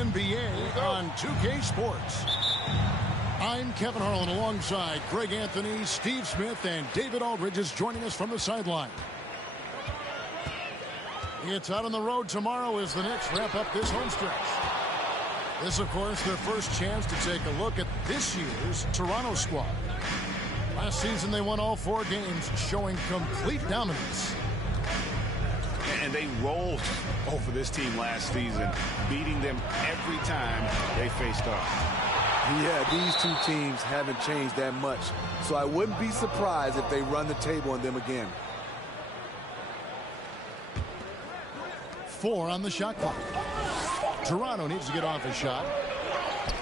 NBA on 2K Sports. I'm Kevin Harlan alongside Greg Anthony, Steve Smith, and David Aldridge is joining us from the sideline. It's out on the road tomorrow as the Knicks wrap up this home stretch. This, of course, their first chance to take a look at this year's Toronto squad. Last season, they won all 4 games, showing complete dominance. And they rolled over this team last season, beating them every time they faced off. Yeah, these two teams haven't changed that much, so I wouldn't be surprised if they run the table on them again. 4 on the shot clock. Toronto needs to get off a shot.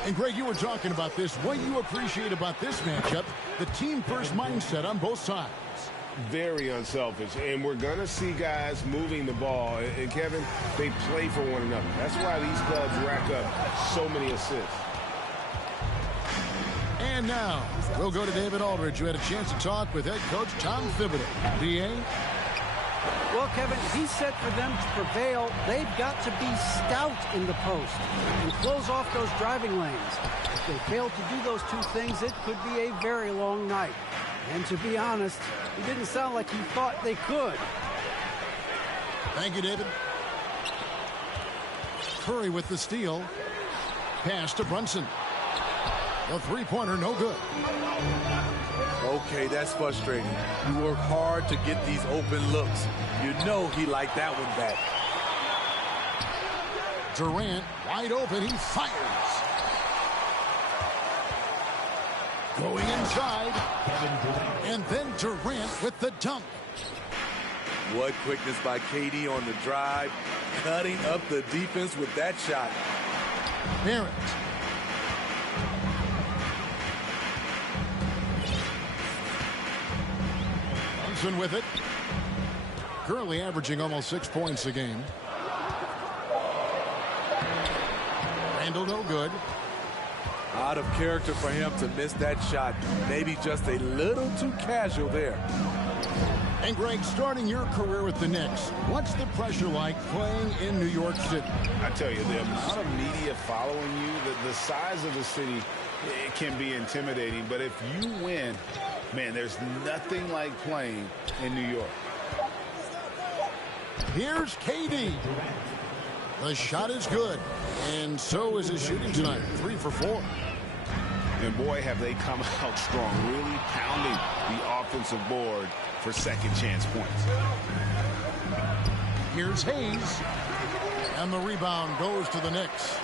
And Greg, you were talking about this. What you appreciate about this matchup, the team-first mindset on both sides. Very unselfish, and we're going to see guys moving the ball. And Kevin, they play for one another. That's why these clubs rack up so many assists. And now, we'll go to David Aldridge, who had a chance to talk with head coach Tom Thibodeau. D.A.? Well, Kevin, he said for them to prevail, they've got to be stout in the post and close off those driving lanes. If they fail to do those 2 things, it could be a very long night. And to be honest, it didn't sound like he thought they could. Thank you, David. Curry with the steal. Pass to Brunson. The three-pointer, no good. Okay, that's frustrating. You work hard to get these open looks. You know he liked that one back. Durant, wide open, he fires. Going inside. And then Durant with the dunk. What quickness by KD on the drive. Cutting up the defense with that shot. Barrett. With it. Currently averaging almost 6 points a game. Randall, no good. Out of character for him to miss that shot. Maybe just a little too casual there. And Greg, starting your career with the Knicks, what's the pressure like playing in New York City? I tell you, the amount of media following you, the size of the city, it can be intimidating. But if you win, man, there's nothing like playing in New York. Here's KD. The shot is good, and so is his shooting tonight. 3 for 4. And boy, have they come out strong, really pounding the offensive board for second chance points. Here's Hayes, and the rebound goes to the Knicks.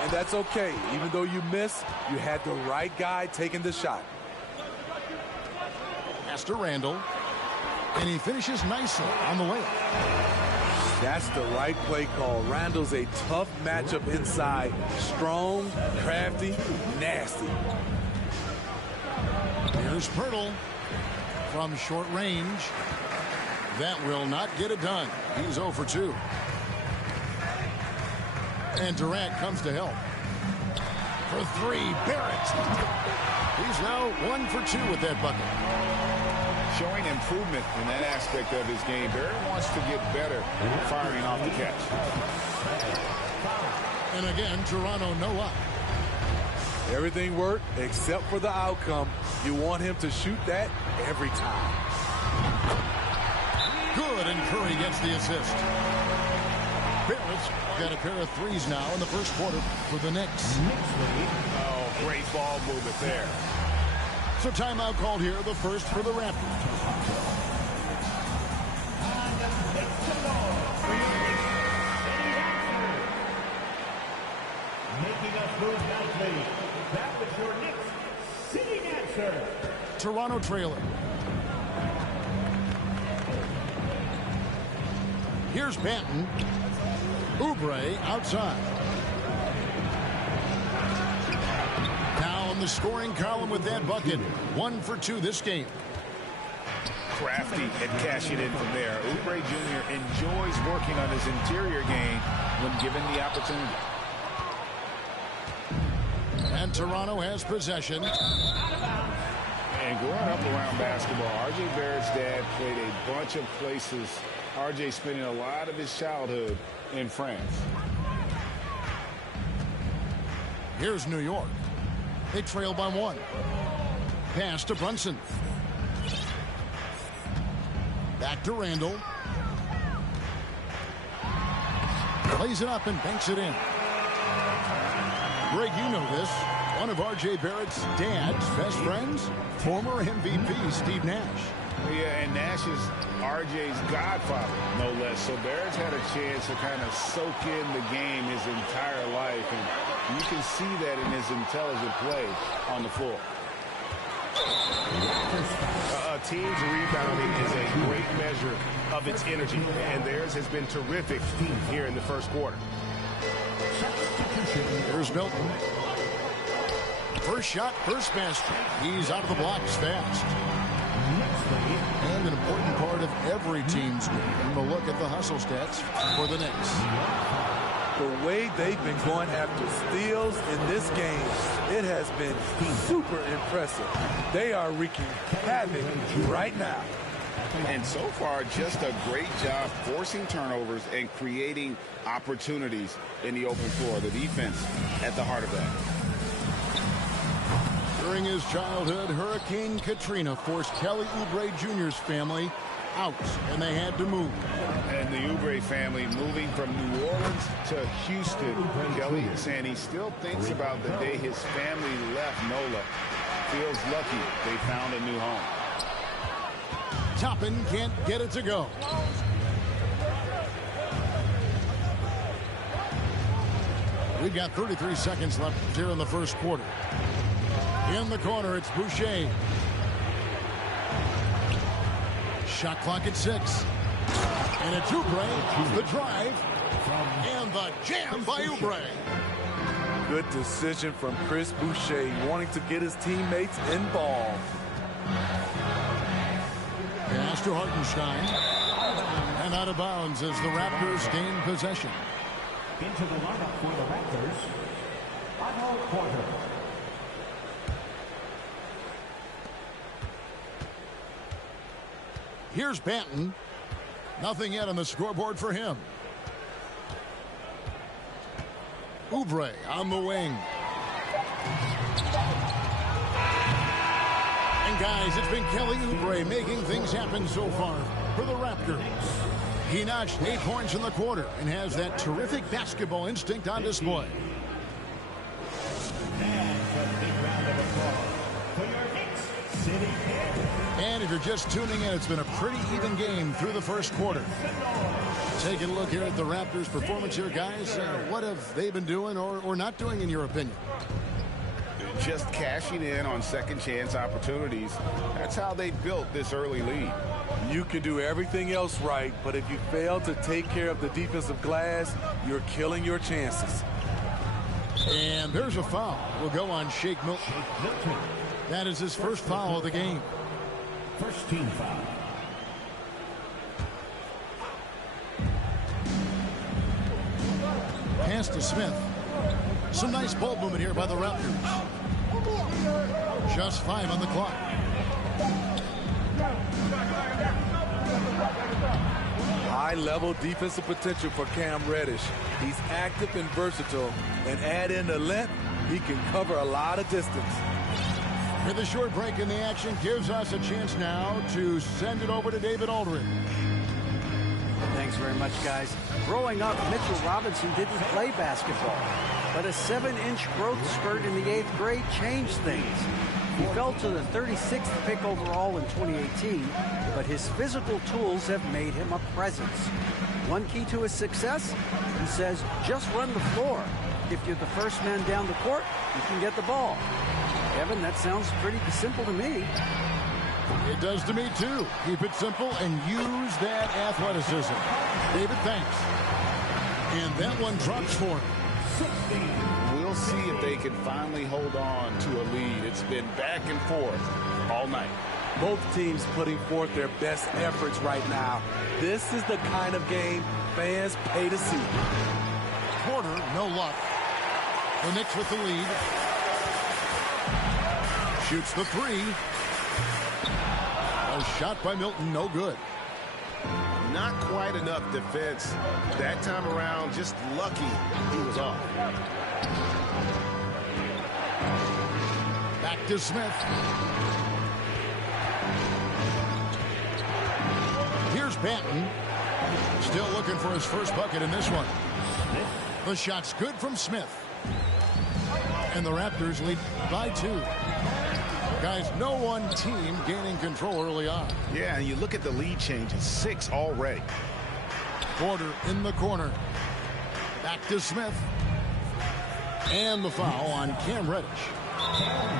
And that's okay. Even though you miss, you had the right guy taking the shot. Pass to Randall, and he finishes nicely on the layup. That's the right play call. Randall's a tough matchup inside. Strong, crafty, nasty. Here's Pirtle from short range. That will not get it done. He's 0 for 2. And Durant comes to help. For 3, Barrett. He's now 1 for 2 with that bucket. Showing improvement in that aspect of his game. Barrett wants to get better firing off the catch. And again, Toronto no up. Everything worked except for the outcome. You want him to shoot that every time. Good, and Curry gets the assist. Barrett's got a pair of 3s now in the first quarter for the Knicks. Oh, great ball movement there. So timeout called here, the first for the Raptors. Making us move nicely. That was your Knicks sitting answer. Toronto trailer. Here's Banton. Oubre outside. The scoring column with that bucket. 1 for 2 this game. Crafty and cashing in from there. Oubre Jr. enjoys working on his interior game when given the opportunity. And Toronto has possession. And growing up around basketball, R.J. Barrett's dad played a bunch of places. R.J. spending a lot of his childhood in France. Here's New York. They trail by 1. Pass to Brunson. Back to Randall. Plays it up and banks it in. Greg, you know this. One of R.J. Barrett's dad's best friends, former MVP Steve Nash. Yeah, and Nash is R.J.'s godfather, no less. So Barrett's had a chance to kind of soak in the game his entire life, and you can see that in his intelligent play on the floor. A team's rebounding is a great measure of its energy, and theirs has been terrific here in the first quarter. Here's Milton. First shot, first basket. He's out of the blocks fast. And an important part of every team's game, a look at the hustle stats for the Knicks. The way they've been going after steals in this game, it has been super impressive. They are wreaking havoc right now. And so far, just a great job forcing turnovers and creating opportunities in the open floor. The defense at the heart of that. During his childhood, Hurricane Katrina forced Kelly Oubre Jr.'s family out, and they had to move. And the Oubre family moving from New Orleans to Houston. Kelly saying he still thinks about the day his family left NOLA. Feels lucky they found a new home. Toppin can't get it to go. We've got 33 seconds left here in the first quarter. In the corner, it's Boucher. Shot clock at 6. And it's Oubre, the drive, and the jam by Oubre. Good decision from Chris Boucher, wanting to get his teammates involved. Pass to Hartenstein. And out of bounds as the Raptors gain possession. Into the lineup for the Raptors, Otto Porter. Here's Banton. Nothing yet on the scoreboard for him. Oubre on the wing. And guys, it's been Kelly Oubre making things happen so far for the Raptors. He notched 8 points in the quarter and has that terrific basketball instinct on display. And a big round of applause for your Knicks City Knicks. And if you're just tuning in, it's been a pretty even game through the first quarter. Taking a look here at the Raptors' performance here, guys. What have they been doing or not doing, in your opinion? Just cashing in on second chance opportunities. That's how they built this early lead. You can do everything else right, but if you fail to take care of the defensive glass, you're killing your chances. And there's a foul. Will go on Shake Milton. That is his first foul of the game. First team foul. Pass to Smith. Some nice ball movement here by the Raptors. Just 5 on the clock. High-level defensive potential for Cam Reddish. He's active and versatile, and add in the length, he can cover a lot of distance. With a short break in the action, gives us a chance now to send it over to David Aldridge. Thanks very much, guys. Growing up, Mitchell Robinson didn't play basketball, but a 7-inch growth spurt in the 8th grade changed things. He fell to the 36th pick overall in 2018, but his physical tools have made him a presence. One key to his success, he says, just run the floor. If you're the first man down the court, you can get the ball. Evan, that sounds pretty simple to me. It does to me, too. Keep it simple and use that athleticism. David, thanks. And that one drops for him. We'll see if they can finally hold on to a lead. It's been back and forth all night. Both teams putting forth their best efforts right now. This is the kind of game fans pay to see. Porter, no luck. The Knicks with the lead. Shoots the 3. A shot by Milton, no good. Not quite enough defense. That time around, just lucky he was off. Back to Smith. Here's Banton. Still looking for his first bucket in this one. The shot's good from Smith. And the Raptors lead by 2. Guys, no one team gaining control early on. Yeah, and you look at the lead change. It's 6 already. Porter in the corner. Back to Smith. And the foul on Cam Reddish.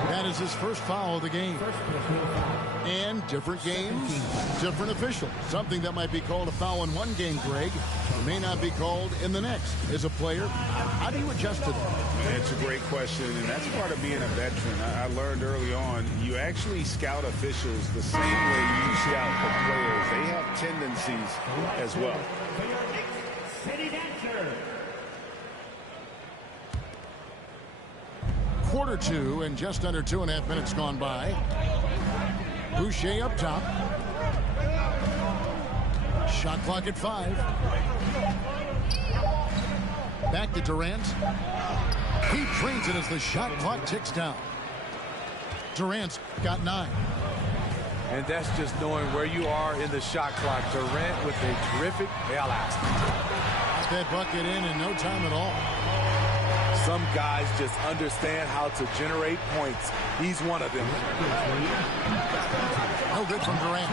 That is his first foul of the game. And different games, different officials. Something that might be called a foul in one game, Greg, may not be called in the next. As a player, how do you adjust to that? It's a great question, and that's part of being a veteran. I learned early on, you actually scout officials the same way you scout the players. They have tendencies as well. Quarter 2 and just under 2.5 minutes gone by. Boucher up top. Shot clock at 5. Back to Durant. He trains it as the shot clock ticks down. Durant's got 9. And that's just knowing where you are in the shot clock. Durant with a terrific bailout. Got that bucket in no time at all. Some guys just understand how to generate points. He's one of them. No good from Durant.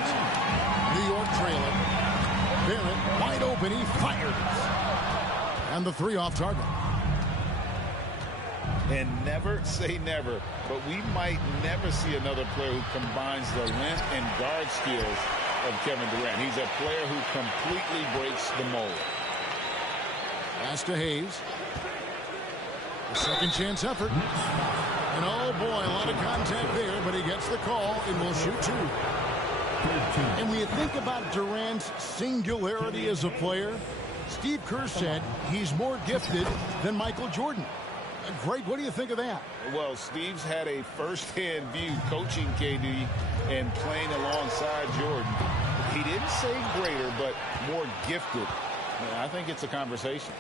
New York trailing. Barrett wide open. He fires. And the 3 off target. And never say never, but we might never see another player who combines the length and guard skills of Kevin Durant. He's a player who completely breaks the mold. Pass to Hayes. A second chance effort. And oh boy, a lot of contact there, but he gets the call and will shoot 2. And when you think about Durant's singularity as a player, Steve Kerr said he's more gifted than Michael Jordan. Greg, what do you think of that? Well, Steve's had a first-hand view coaching KD and playing alongside Jordan. He didn't say greater, but more gifted. And I think it's a conversation.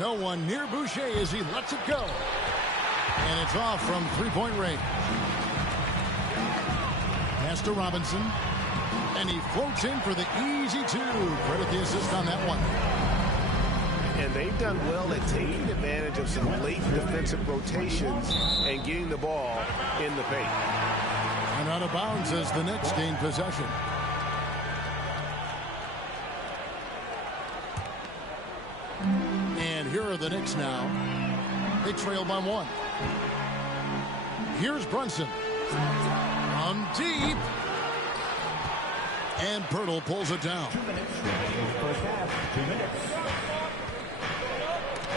No one near Boucher as he lets it go. And it's off from 3-point range. Pass to Robinson. And he floats in for the easy 2. Credit the assist on that one. And they've done well at taking advantage of some late defensive rotations and getting the ball in the paint. And out of bounds as the Knicks gain possession. And here are the Knicks now. They trail by 1. Here's Brunson. From deep. And Pirtle pulls it down. 2 minutes. First half, 2 minutes.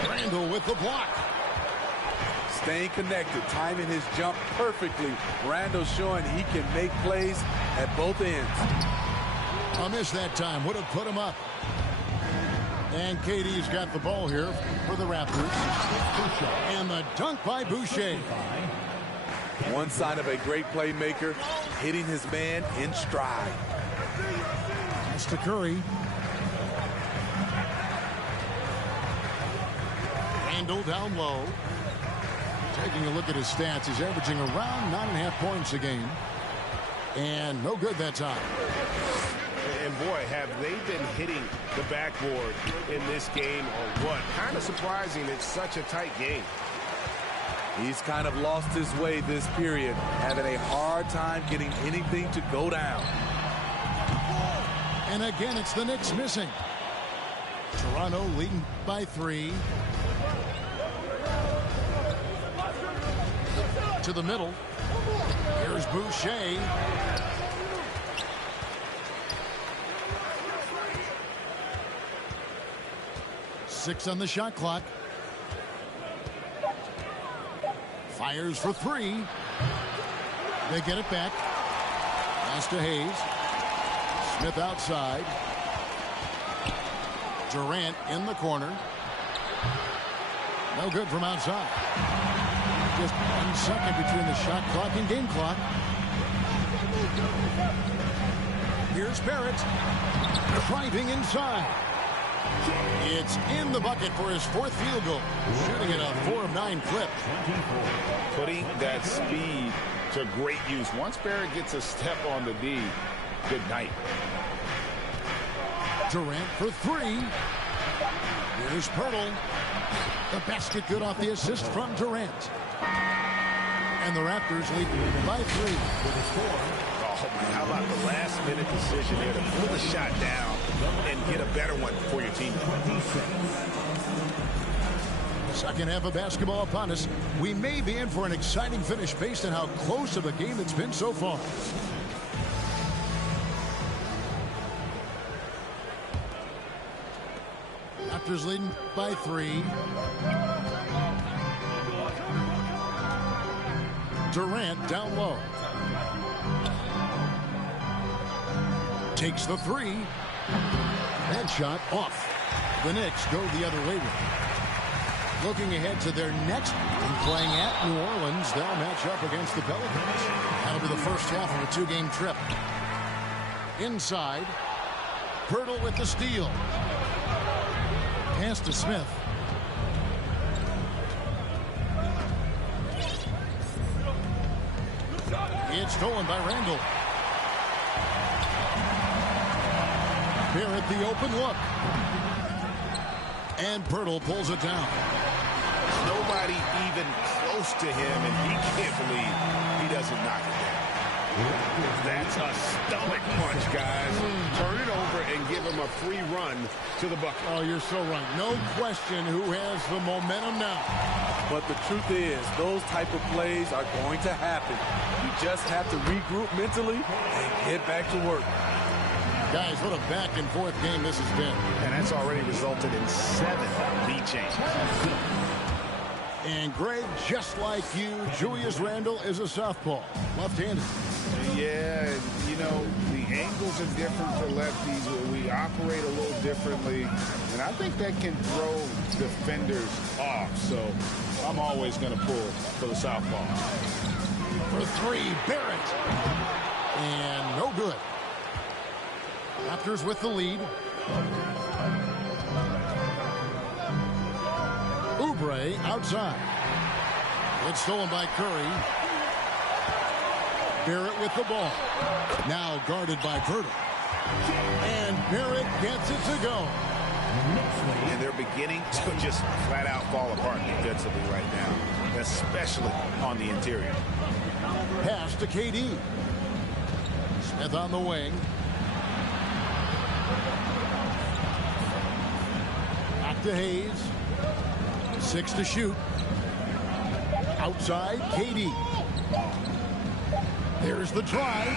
Randall with the block. Staying connected, timing his jump perfectly. Randall showing he can make plays at both ends. A miss that time. Would have put him up. And KD's got the ball here for the Raptors. And the dunk by Boucher. One sign of a great playmaker, hitting his man in stride. That's to Curry. Randall down low. Taking a look at his stats, he's averaging around 9.5 points a game. And no good that time. And boy, have they been hitting the backboard in this game or what? Kind of surprising it's such a tight game. He's kind of lost his way this period, having a hard time getting anything to go down. And again, it's the Knicks missing. Toronto leading by 3. To the middle. Here's Boucher. Six on the shot clock. Fires for 3. They get it back. Pass to Hayes. Smith outside. Durant in the corner. No good from outside. Just 1 second between the shot clock and game clock. Here's Barrett. Driving inside. It's in the bucket for his 4th field goal. Shooting at a 4 of 9 clip. Putting that speed to great use. Once Barrett gets a step on the D, good night. Durant for 3. Here's Pirtle. The basket good off the assist from Durant. And the Raptors lead by 3. Oh, man, how about the last-minute decision there to pull the shot down and get a better one for your team? Second half of basketball upon us. We may be in for an exciting finish based on how close of a game it's been so far. Raptors leading by 3. Durant down low. Takes the 3. That shot off. The Knicks go the other way with it. Looking ahead to their next and playing at New Orleans, they'll match up against the Pelicans. That'll be the first half of a 2-game trip. Inside, Pirtle with the steal. Pass to Smith. It's stolen by Randall. Barrett the open look. And Pirtle pulls it down. Nobody even close to him, and he can't believe he doesn't knock it down. That's a stomach punch, guys. Turn it over and give him a free run to the bucket. Oh, you're so right. No question who has the momentum now. But the truth is, those type of plays are going to happen. You just have to regroup mentally and get back to work. Guys, what a back-and-forth game this has been. And that's already resulted in 7 lead changes. And Greg, just like you, Julius Randle is a southpaw, left-handed. Yeah, you know, the angles are different for lefties. We operate a little differently, and I think that can throw defenders off. So I'm always going to pull for the southpaw. For 3, Barrett. And no good. Raptors with the lead. Oubre outside. It's stolen by Curry. Barrett with the ball. Now guarded by Pirtle. And Barrett gets it to go. And they're beginning to just flat out fall apart defensively right now, especially on the interior. Pass to KD. Smith on the wing. Back to Hayes. 6 to shoot. Outside, KD. There's the drive.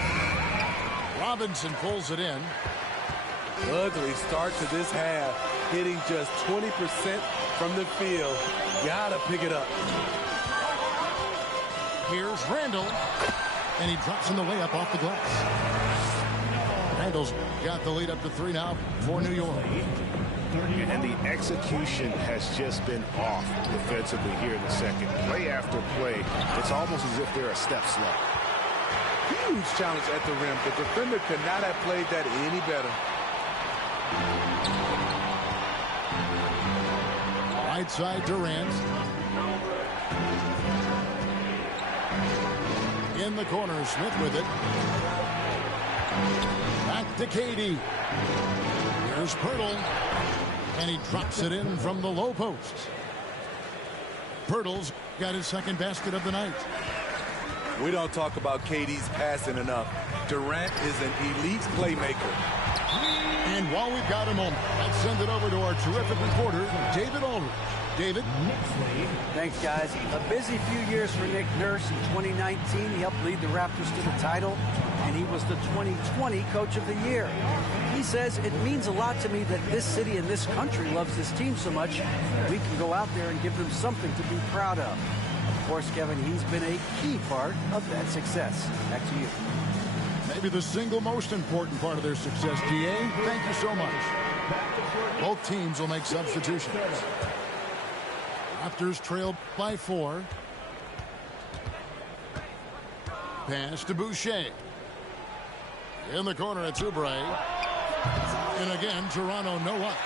Robinson pulls it in. Ugly start to this half. Hitting just 20% from the field. Gotta pick it up. Here's Randall. And he drops in the layup off the glass. Randall's got the lead up to 3 now for New York. And the execution has just been off defensively here in the second. Play after play, it's almost as if they're a step slow. Huge challenge at the rim. The defender could not have played that any better. Right side, Durant. In the corner, Smith with it. Back to KD. Here's Pirtle. And he drops it in from the low post. Pirtle's got his second basket of the night. We don't talk about KD's passing enough. Durant is an elite playmaker. And while we've got a moment, let's send it over to our terrific reporter, David Aldridge. David? Thanks, guys. A busy few years for Nick Nurse. In 2019, he helped lead the Raptors to the title, and he was the 2020 Coach of the Year. He says, it means a lot to me that this city and this country loves this team so much, we can go out there and give them something to be proud of. Of course, Kevin, he's been a key part of that success. Back to you. Maybe the single most important part of their success, GA. Thank you so much. Both teams will make substitutions. Raptors trail by 4. Pass to Boucher. In the corner, it's Oubre. And again, Toronto no up.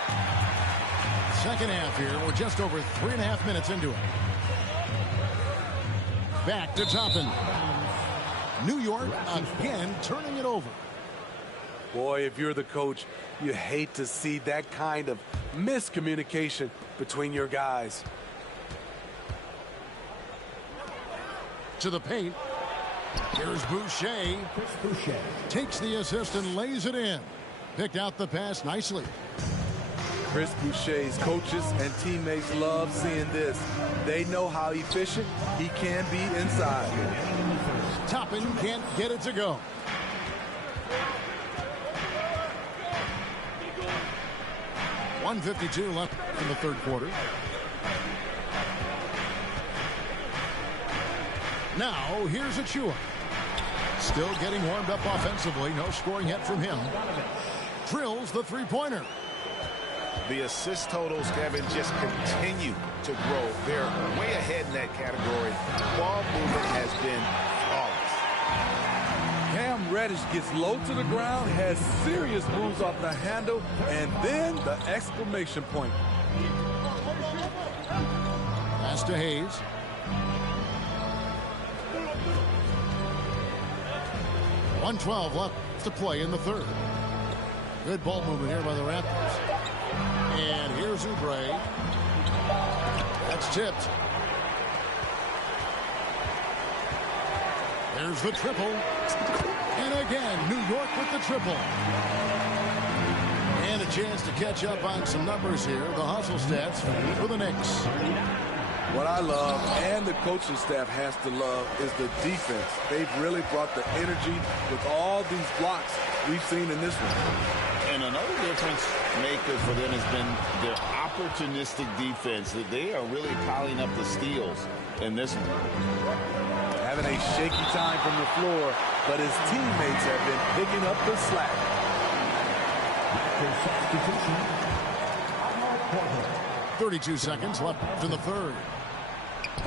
second half here. We're just over 3.5 minutes into it. Back to Toppin. New York again turning it over. Boy, if you're the coach, you hate to see that kind of miscommunication between your guys. To the paint. Here's Boucher. Takes the assist and lays it in. Picked out the pass nicely. Chris Boucher's coaches and teammates love seeing this. They know how efficient he can be inside. Toppin can't get it to go. .152 left in the third quarter. Now, here's Achua. Still getting warmed up offensively. No scoring yet from him. Drills the three-pointer. The assist totals, Kevin, just continue to grow. They're way ahead in that category. Ball movement has been flawless. Cam Reddish gets low to the ground, has serious moves off the handle, and then the exclamation point. Pass to Hayes. .112 left to play in the third. Good ball movement here by the Raptors. And here's Oubre. That's tipped. There's the triple. And again, New York with the triple. And a chance to catch up on some numbers here. The hustle stats for the Knicks. What I love, and the coaching staff has to love, is the defense. They've really brought the energy with all these blocks we've seen in this one. And another difference maker for them has been their opportunistic defense. That they are really piling up the steals in this one. Having a shaky time from the floor, but his teammates have been picking up the slack. 32 seconds left in the third.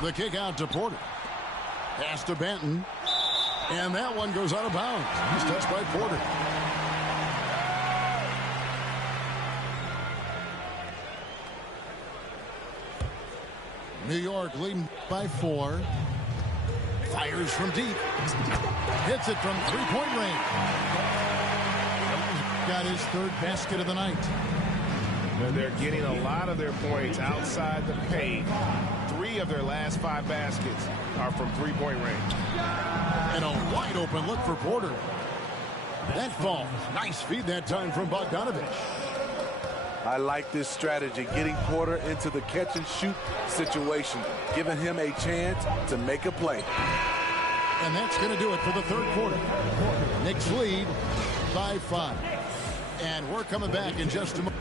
The kick out to Porter. Pass to Benton. And that one goes out of bounds. He's touched by Porter. New York leading by 4. Fires from deep. Hits it from three-point range. Got his third basket of the night. They're getting a lot of their points outside the paint. 3 of their last 5 baskets are from three-point range. And a wide open look for Porter. That falls. Nice feed that time from Bogdanovich. I like this strategy, getting Porter into the catch-and-shoot situation, giving him a chance to make a play. And that's going to do it for the third quarter. Knicks lead by 5. And we're coming back in just a moment.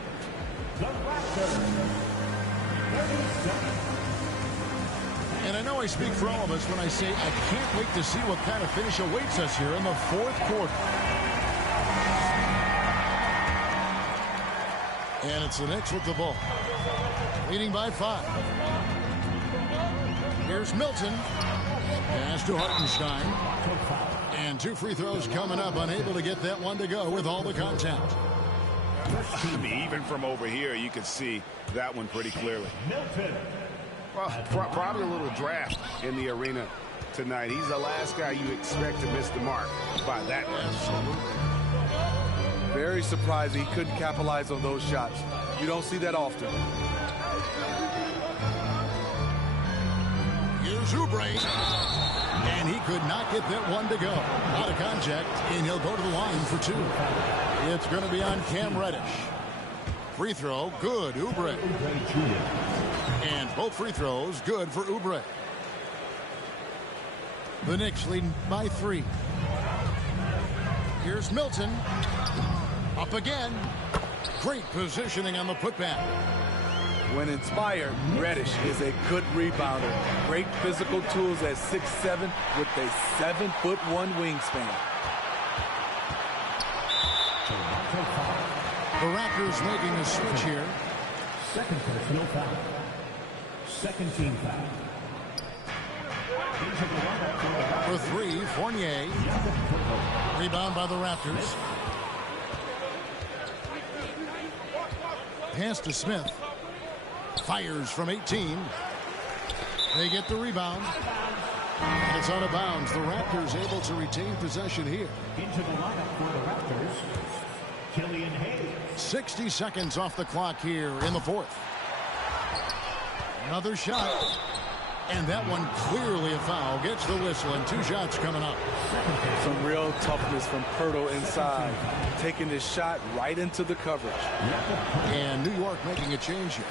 And I know I speak for all of us when I say I can't wait to see what kind of finish awaits us here in the fourth quarter. And it's the Knicks with the ball. Leading by 5. Here's Milton. Pass to Hartenstein. And 2 free throws coming up. Unable to get that one to go with all the contact. I mean, even from over here, you could see that one pretty clearly. Well, probably a little draft in the arena tonight. He's the last guy you expect to miss the mark by that much. Very surprising he couldn't capitalize on those shots. You don't see that often. Here's Oubre. And he could not get that one to go. Out of contact, and he'll go to the line for 2. It's going to be on Cam Reddish. Free throw, good, Oubre. And both free throws, good for Oubre. The Knicks leading by 3. Here's Milton. Up again. Great positioning on the putback. When inspired, Reddish is a good rebounder. Great physical tools at 6'7" with a 7'1" wingspan. The Raptors making a switch here. Second personal foul. Second team foul. For 3, Fournier. Rebound by the Raptors. Pass to Smith. Fires from 18. They get the rebound. And it's out of bounds. The Raptors able to retain possession here. Into the lineup for the Raptors, Killian Hayes. 60 seconds off the clock here in the fourth. Another shot. And that one clearly a foul. Gets the whistle, and 2 shots coming up. Some real toughness from Pirtle inside. Taking this shot right into the coverage. And New York making a change here.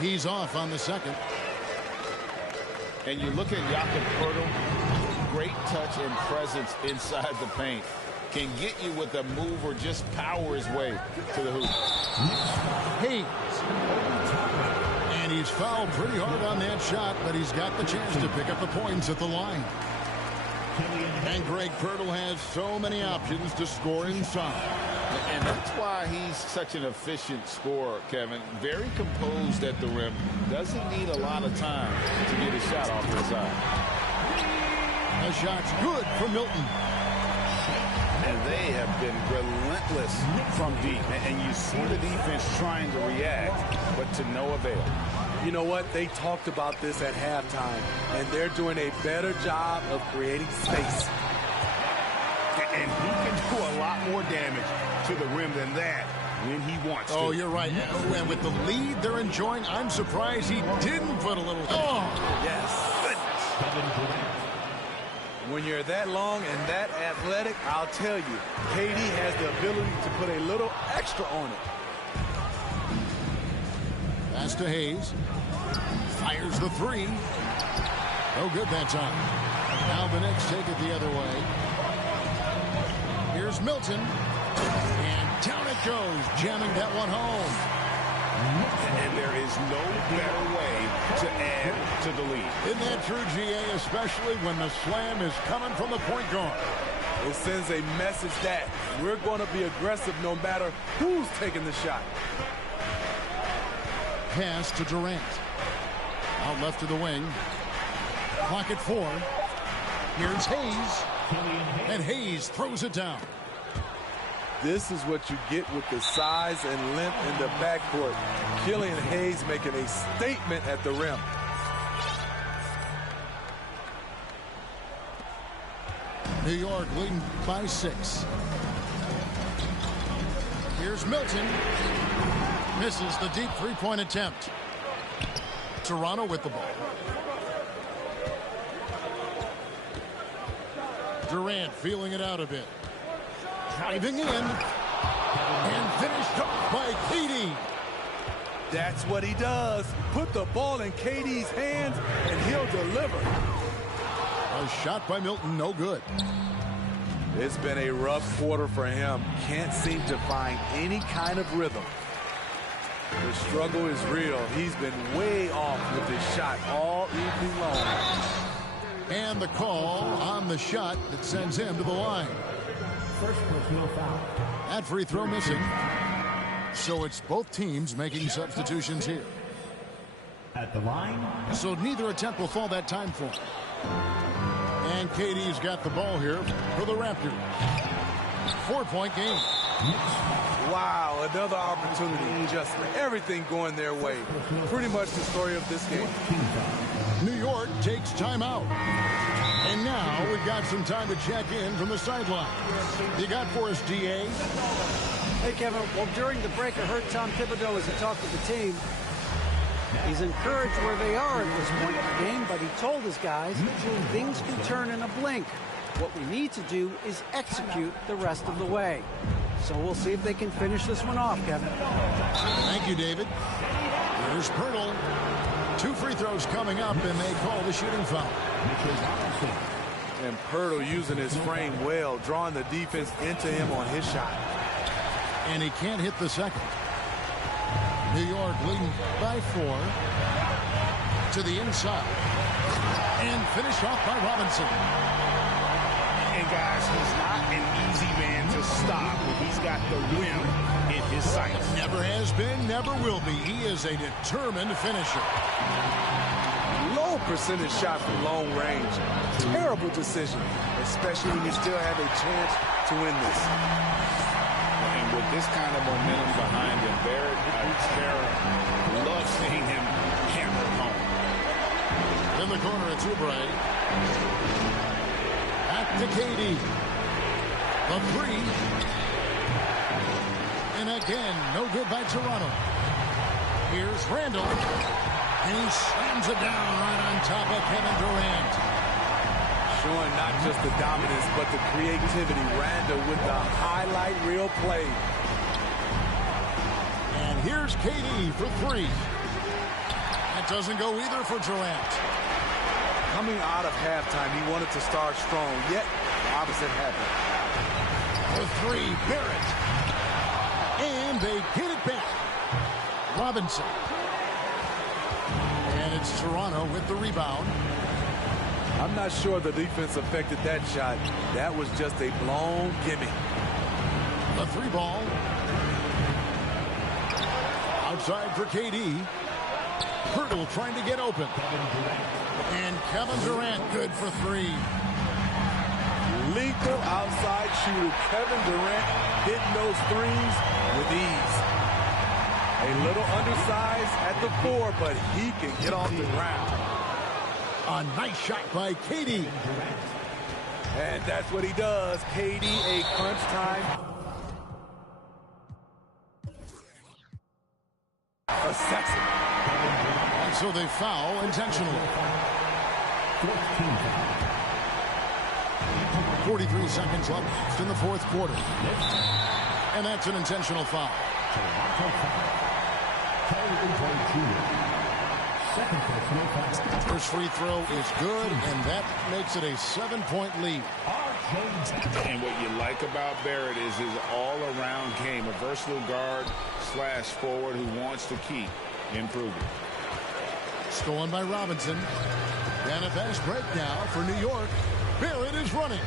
He's off on the second. And you look at Jakob Pirtle, great touch and presence inside the paint. Can get you with a move or just power his way to the hoop. Hayes. And he's fouled pretty hard on that shot, but he's got the chance to pick up the points at the line. And Greg Pirtle has so many options to score inside. And that's why he's such an efficient scorer, Kevin. Very composed at the rim. Doesn't need a lot of time to get a shot off the side. The shot's good for Milton. And they have been relentless from deep. And you see the defense trying to react, but to no avail. You know what? They talked about this at halftime, and they're doing a better job of creating space. And he can do a lot more damage to the rim than that when he wants to. Oh, you're right. And with the lead they're enjoying, I'm surprised he didn't put a little... Oh, yes. Goodness. When you're that long and that athletic, I'll tell you, KD has the ability to put a little extra on it. Pass to Hayes. Fires the 3. No good that time. Now the Knicks take it the other way. Here's Milton. And down it goes, jamming that one home. And there is no better way to add to the lead. Isn't that true, GA? Especially when the slam is coming from the point guard. It sends a message that we're going to be aggressive no matter who's taking the shot. Pass to Durant. Out left to the wing. Clock at 4. Here's Hayes. And Hayes throws it down. This is what you get with the size and length in the backcourt. Killian Hayes making a statement at the rim. New York leading by 6. Here's Milton. Misses the deep 3-point attempt. Toronto with the ball. Durant feeling it out a bit. Driving in. And finished off by KD. That's what he does. Put the ball in KD's hands and he'll deliver. A shot by Milton, no good. It's been a rough quarter for him. Can't seem to find any kind of rhythm. The struggle is real. He's been way off with his shot all evening long. And the call on the shot that sends him to the line. First personal foul. That free throw missing. So it's both teams making substitutions here. At the line. So neither attempt will fall that time for him. And KD's got the ball here for the Raptors. 4-point game. Wow, another opportunity. Just everything going their way. Pretty much the story of this game. New York takes timeout. And now we've got some time to check in from the sideline. You got for us, DA? Hey, Kevin. Well, during the break, I heard Tom Thibodeau as he talked to the team. He's encouraged where they are at this point in the game, but he told his guys things can turn in a blink. What we need to do is execute the rest of the way. So we'll see if they can finish this one off, Kevin. Thank you, David. Here's Pirtle. 2 free throws coming up, and they call the shooting foul. And Pirtle using his frame well, drawing the defense into him on his shot. And he can't hit the second. New York leading by 4 to the inside. And finished off by Robinson. And guys, he's not an easy man to stop when he's got the rim in his sights. Never has been, never will be. He is a determined finisher. Low percentage shot from long range. Terrible decision, especially when you still have a chance to win this. And with this kind of momentum behind him. Barrett, a terror. Love seeing him hammer home. In the corner, it's Oubre. Back to Katie. The three. And again, no good by Toronto. Here's Randall. And he slams it down right on top of Kevin Durant. Showing not just the dominance, but the creativity. Randall with the highlight reel play. And here's KD for three. That doesn't go either for Durant. Coming out of halftime, he wanted to start strong, yet the opposite happened. The three, Barrett. And they get it back. Robinson. And it's Toronto with the rebound. I'm not sure the defense affected that shot. That was just a blown gimme. The three ball. Outside for KD. Hurdle trying to get open. And Kevin Durant good for three. Lethal outside shooter. Kevin Durant hitting those threes with ease. A little undersized at the four, but he can get off the ground. A nice shot by KD. And that's what he does. KD, a crunch time assassin. And so they foul intentionally. 43 seconds left in the fourth quarter. And that's an intentional foul. First free throw is good, and that makes it a 7-point lead. And what you like about Barrett is his all-around game, a versatile guard slash forward who wants to keep improving. Stolen by Robinson. And a fast break now for New York. Barrett is running.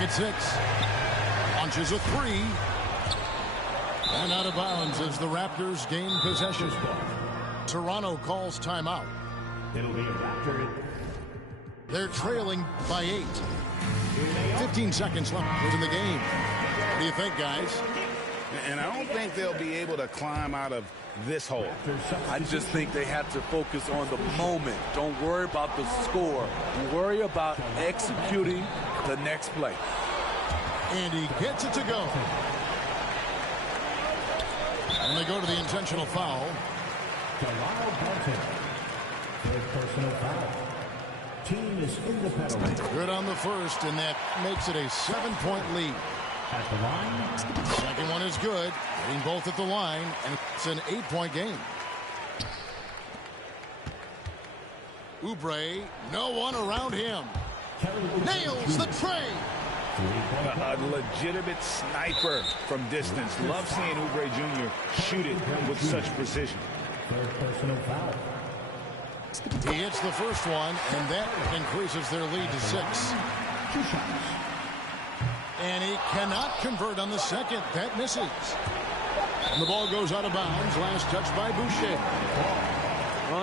At 6. Launches a three. And out of bounds as the Raptors gain possession. Toronto calls timeout. It'll be a Raptor. They're trailing by 8. 15 seconds left in the game. What do you think, guys? And I don't think they'll be able to climb out of this hole. I just think they have to focus on the moment. Don't worry about the score. Worry about executing the next play. And he gets it to go. And they go to the intentional foul. Personal foul. Team is in the penalty. Good on the first, and that makes it a 7-point lead. At the line. Second one is good. Getting both at the line, and it's an 8-point game. Oubre, no one around him. Nails the tray. A legitimate sniper from distance. Love seeing Oubre Jr. shoot it with such precision. Third personal foul. He hits the first one, and that increases their lead to 6. 2 shots. And he cannot convert on the second. That misses. And the ball goes out of bounds. Last touch by Boucher.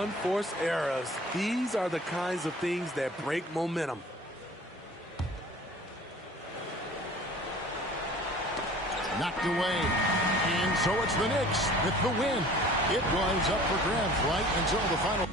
Unforced errors. These are the kinds of things that break momentum. Knocked away. And so it's the Knicks with the win. It was up for grabs right until the final.